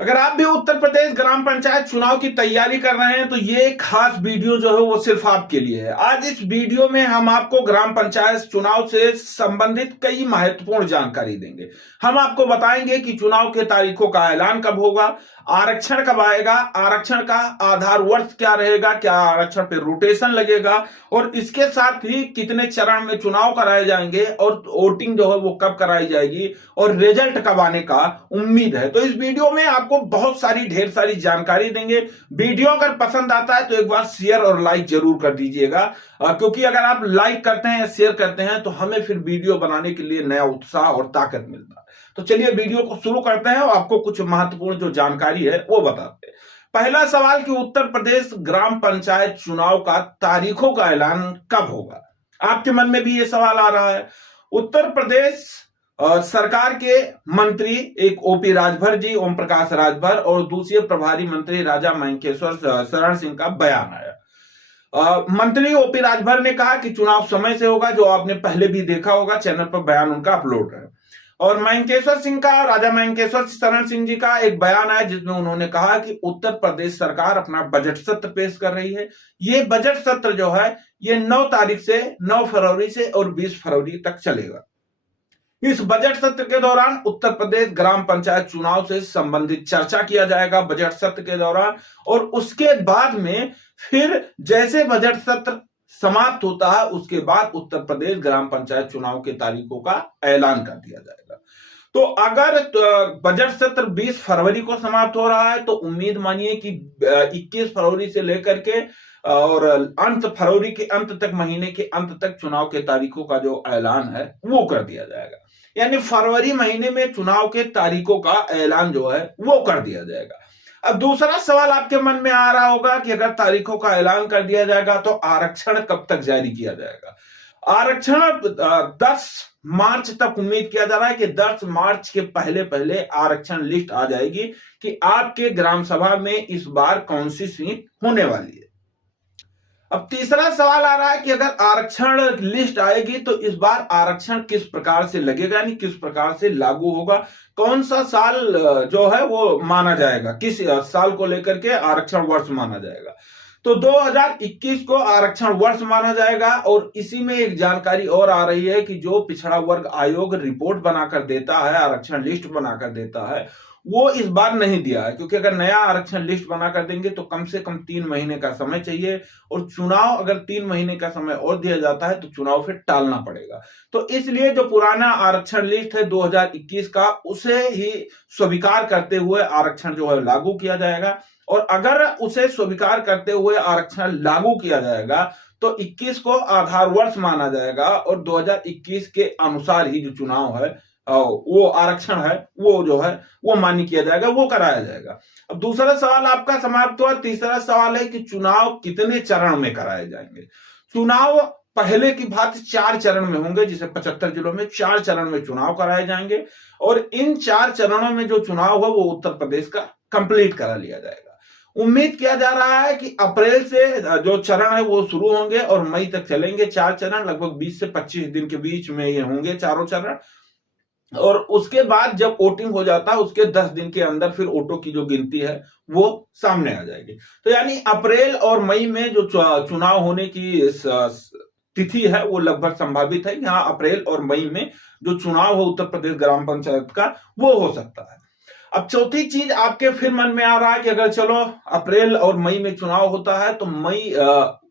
अगर आप भी उत्तर प्रदेश ग्राम पंचायत चुनाव की तैयारी कर रहे हैं तो ये खास वीडियो जो है वो सिर्फ आपके लिए है। आज इस वीडियो में हम आपको ग्राम पंचायत चुनाव से संबंधित कई महत्वपूर्ण जानकारी देंगे। हम आपको बताएंगे कि चुनाव के तारीखों का ऐलान कब होगा, आरक्षण कब आएगा, आरक्षण का आधार वर्ष क्या रहेगा, क्या आरक्षण पे रोटेशन लगेगा और इसके साथ ही कितने चरण में चुनाव कराए जाएंगे और वोटिंग जो है वो कब कराई जाएगी और रिजल्ट कब आने का उम्मीद है। तो इस वीडियो में आपको बहुत सारी ढेर सारी जानकारी देंगे। वीडियो अगर पसंद आता है तो एक बार शेयर और लाइक जरूर कर दीजिएगा, क्योंकि अगर आप लाइक करते हैं या शेयर करते हैं तो हमें फिर वीडियो बनाने के लिए नया उत्साह और ताकत मिलता है। तो चलिए वीडियो को शुरू करते हैं और आपको कुछ महत्वपूर्ण जो जानकारी है वो बताते हैं। पहला सवाल कि उत्तर प्रदेश ग्राम पंचायत चुनाव का तारीखों का ऐलान कब होगा। आपके मन में भी ये सवाल आ रहा है। उत्तर प्रदेश सरकार के मंत्री एक ओपी राजभर जी, ओम प्रकाश राजभर और दूसरे प्रभारी मंत्री राजा मयंकेश्वर शरण सिंह का बयान आया। मंत्री ओपी राजभर ने कहा कि चुनाव समय से होगा, जो आपने पहले भी देखा होगा, चैनल पर बयान उनका अपलोड है। और मयंकेश्वर सिंह का, राजा मयंकेश्वर शरण सिंह जी का एक बयान आया जिसमें उन्होंने कहा कि उत्तर प्रदेश सरकार अपना बजट सत्र पेश कर रही है। ये बजट सत्र जो है ये 9 तारीख से 9 फरवरी से और 20 फरवरी तक चलेगा। इस बजट सत्र के दौरान उत्तर प्रदेश ग्राम पंचायत चुनाव से संबंधित चर्चा किया जाएगा बजट सत्र के दौरान, और उसके बाद में फिर जैसे बजट सत्र समाप्त होता है उसके बाद उत्तर प्रदेश ग्राम पंचायत चुनाव के तारीखों का ऐलान कर दिया जाएगा। तो अगर बजट सत्र 20 फरवरी को समाप्त हो रहा है तो उम्मीद मानिए कि 21 फरवरी से लेकर के और अंत फरवरी के अंत तक, महीने के अंत तक चुनाव के तारीखों का जो ऐलान है वो कर दिया जाएगा। यानी फरवरी महीने में चुनाव के तारीखों का ऐलान जो है वो कर दिया जाएगा। अब दूसरा सवाल आपके मन में आ रहा होगा कि अगर तारीखों का ऐलान कर दिया जाएगा तो आरक्षण कब तक जारी किया जाएगा। आरक्षण 10 मार्च तक उम्मीद किया जा रहा है कि 10 मार्च के पहले पहले आरक्षण लिस्ट आ जाएगी कि आपके ग्राम सभा में इस बार कौन सी सीट होने वाली है। अब तीसरा सवाल आ रहा है कि अगर आरक्षण लिस्ट आएगी तो इस बार आरक्षण किस प्रकार से लगेगा, यानी किस प्रकार से लागू होगा, कौन सा साल जो है वो माना जाएगा, किस साल को लेकर के आरक्षण वर्ष माना जाएगा। तो 2021 को आरक्षण वर्ष माना जाएगा। और इसी में एक जानकारी और आ रही है कि जो पिछड़ा वर्ग आयोग रिपोर्ट बनाकर देता है, आरक्षण लिस्ट बनाकर देता है, वो इस बार नहीं दिया है, क्योंकि अगर नया आरक्षण लिस्ट बनाकर देंगे तो कम से कम 3 महीने का समय चाहिए और चुनाव अगर 3 महीने का समय और दिया जाता है तो चुनाव फिर टालना पड़ेगा। तो इसलिए जो पुराना आरक्षण लिस्ट है 2021 का, उसे ही स्वीकार करते हुए आरक्षण जो है लागू किया जाएगा। और अगर उसे स्वीकार करते हुए आरक्षण लागू किया जाएगा तो 21 को आधार वर्ष माना जाएगा और 2021 के अनुसार ही जो चुनाव है वो आरक्षण है वो जो है वो मान्य किया जाएगा, वो कराया जाएगा। अब दूसरा सवाल आपका समाप्त हुआ। तीसरा सवाल है कि चुनाव कितने चरण में कराए जाएंगे। चुनाव पहले की भांति 4 चरण में होंगे, जिसे 75 जिलों में 4 चरण में चुनाव कराए जाएंगे और इन 4 चरणों में जो चुनाव है वो उत्तर प्रदेश का कंप्लीट करा लिया जाएगा। उम्मीद किया जा रहा है कि अप्रैल से जो चरण है वो शुरू होंगे और मई तक चलेंगे। 4 चरण लगभग 20 से 25 दिन के बीच में ये होंगे चारों चरण, और उसके बाद जब वोटिंग हो जाता है उसके 10 दिन के अंदर फिर वोटों की जो गिनती है वो सामने आ जाएगी। तो यानी अप्रैल और मई में जो चुनाव होने की तिथि है वो लगभग संभावित है। यहाँ अप्रैल और मई में जो चुनाव हो उत्तर प्रदेश ग्राम पंचायत का वो हो सकता है। अब चौथी चीज आपके फिर मन में आ रहा है कि अगर चलो अप्रैल और मई में चुनाव होता है तो मई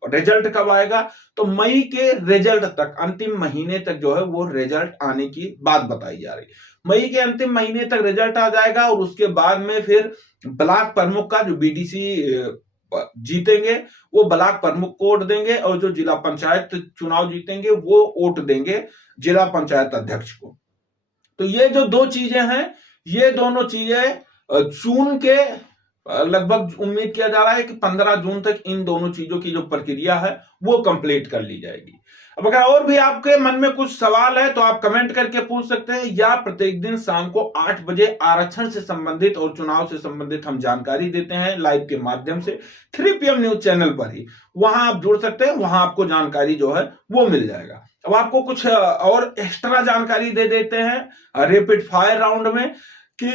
रिजल्ट कब आएगा। तो मई के रिजल्ट तक, अंतिम महीने तक जो है वो रिजल्ट आने की बात बताई जा रही है। मई के अंतिम महीने तक रिजल्ट आ जाएगा और उसके बाद में फिर ब्लॉक प्रमुख का जो बीडीसी जीतेंगे वो ब्लॉक प्रमुख को वोट देंगे और जो जिला पंचायत चुनाव जीतेंगे वो वोट देंगे जिला पंचायत अध्यक्ष को। तो ये जो 2 चीजें हैं, ये दोनों चीजें जून के लगभग उम्मीद किया जा रहा है कि 15 जून तक इन दोनों चीजों की जो प्रक्रिया है वो कंप्लीट कर ली जाएगी। अब अगर और भी आपके मन में कुछ सवाल है तो आप कमेंट करके पूछ सकते हैं, या प्रत्येक दिन शाम को 8 बजे आरक्षण से संबंधित और चुनाव से संबंधित हम जानकारी देते हैं लाइव के माध्यम से 3 PM न्यूज चैनल पर ही। वहां आप जुड़ सकते हैं, वहां आपको जानकारी जो है वो मिल जाएगा। अब आपको कुछ और एक्स्ट्रा जानकारी दे देते हैं रैपिड फायर राउंड में कि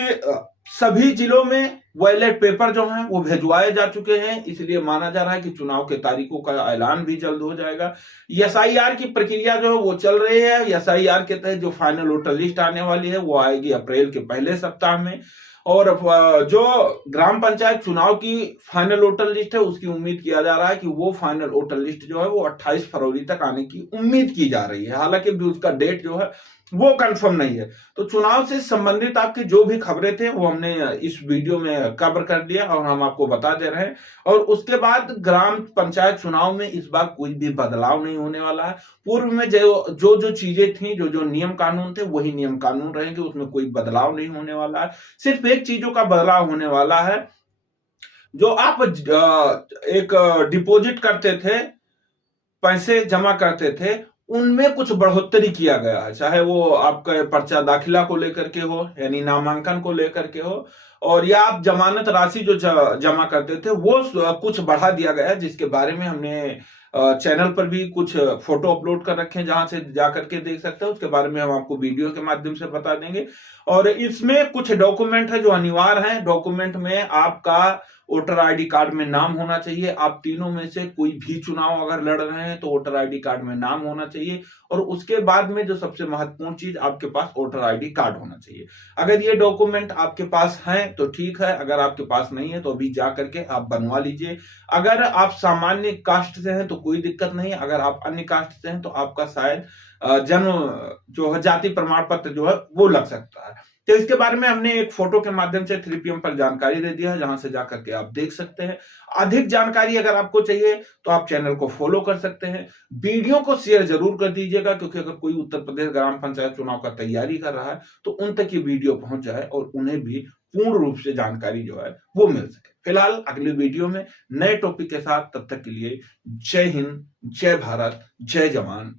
सभी जिलों में बैलेट पेपर जो हैं वो भिजवाए जा चुके हैं, इसलिए माना जा रहा है कि चुनाव के तारीखों का ऐलान भी जल्द हो जाएगा। एसआईआर की प्रक्रिया जो है वो चल रही है। एसआईआर के तहत जो फाइनल वोटर लिस्ट आने वाली है वो आएगी अप्रैल के पहले सप्ताह में, और जो ग्राम पंचायत चुनाव की फाइनल वोटर लिस्ट है उसकी उम्मीद किया जा रहा है कि वो फाइनल वोटर लिस्ट जो है वो 28 फरवरी तक आने की उम्मीद की जा रही है। हालांकि भी उसका डेट जो है वो कंफर्म नहीं है। तो चुनाव से संबंधित आपकी जो भी खबरें थे वो हमने इस वीडियो में कवर कर दिया और हम आपको बता दे रहे हैं। और उसके बाद ग्राम पंचायत चुनाव में इस बार कोई भी बदलाव नहीं होने वाला है। पूर्व में जो चीजें थी, जो नियम कानून थे वही नियम कानून रहेंगे, उसमें कोई बदलाव नहीं होने वाला है। सिर्फ एक चीजों का बदलाव होने वाला है, जो आप एक डिपॉजिट करते थे, पैसे जमा करते थे, उनमें कुछ बढ़ोतरी किया गया है। चाहे वो आपका पर्चा दाखिला को लेकर के हो, यानी नामांकन को लेकर के हो, और या आप जमानत राशि जो जमा करते थे वो कुछ बढ़ा दिया गया है, जिसके बारे में हमने चैनल पर भी कुछ फोटो अपलोड कर रखे हैं, जहां से जाकर के देख सकते हैं। उसके बारे में हम आपको वीडियो के माध्यम से बता देंगे। और इसमें कुछ डॉक्यूमेंट है जो अनिवार्य है। डॉक्यूमेंट में आपका वोटर आईडी कार्ड में नाम होना चाहिए। आप तीनों में से कोई भी चुनाव अगर लड़ रहे हैं तो वोटर आईडी कार्ड में नाम होना चाहिए। और उसके बाद में जो सबसे महत्वपूर्ण चीज, आपके पास वोटर आईडी कार्ड होना चाहिए। अगर ये डॉक्यूमेंट आपके पास हैं तो ठीक है, अगर आपके पास नहीं है तो अभी जा करके आप बनवा लीजिए। अगर आप सामान्य कास्ट से हैं तो कोई दिक्कत नहीं, अगर आप अन्य कास्ट से हैं तो आपका शायद जन्म जो है जाति प्रमाण पत्र जो है वो लग सकता है। तो इसके बारे में हमने एक फोटो के माध्यम से 3PM पर जानकारी दे दिया है, जहां से जाकर के आप देख सकते हैं। अधिक जानकारी अगर आपको चाहिए तो आप चैनल को फॉलो कर सकते हैं। वीडियो को शेयर जरूर कर दीजिएगा, क्योंकि अगर कोई उत्तर प्रदेश ग्राम पंचायत चुनाव का तैयारी कर रहा है तो उन तक ये वीडियो पहुंच जाए और उन्हें भी पूर्ण रूप से जानकारी जो है वो मिल सके। फिलहाल अगले वीडियो में नए टॉपिक के साथ, तब तक के लिए जय हिंद, जय भारत, जय जवान।